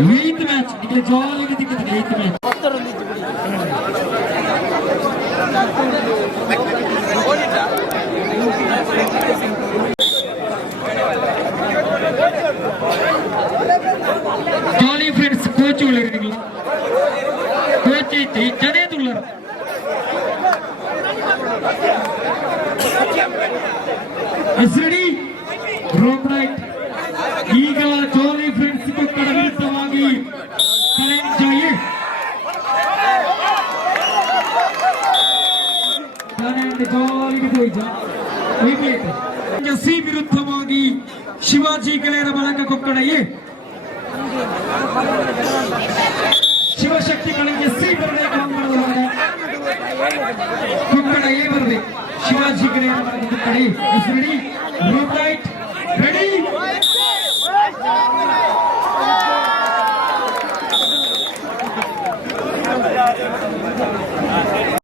8th match. Nikle jolly ga dikkatade 8th match. Jolly friends coach ullerengilla. Coach itti jane tullar. Is ready? Rope right. Eaga jolly friends kokkada viruddhavagi Kalenja jolly hoija wicket. C viruddhavagi Shivaji Kalera balaka kokkada Shivashakthi Kalenja C barne kaammadalada kokkada barbe Shivaji Kalera balaka kokkada is ready? Rope right. Ready?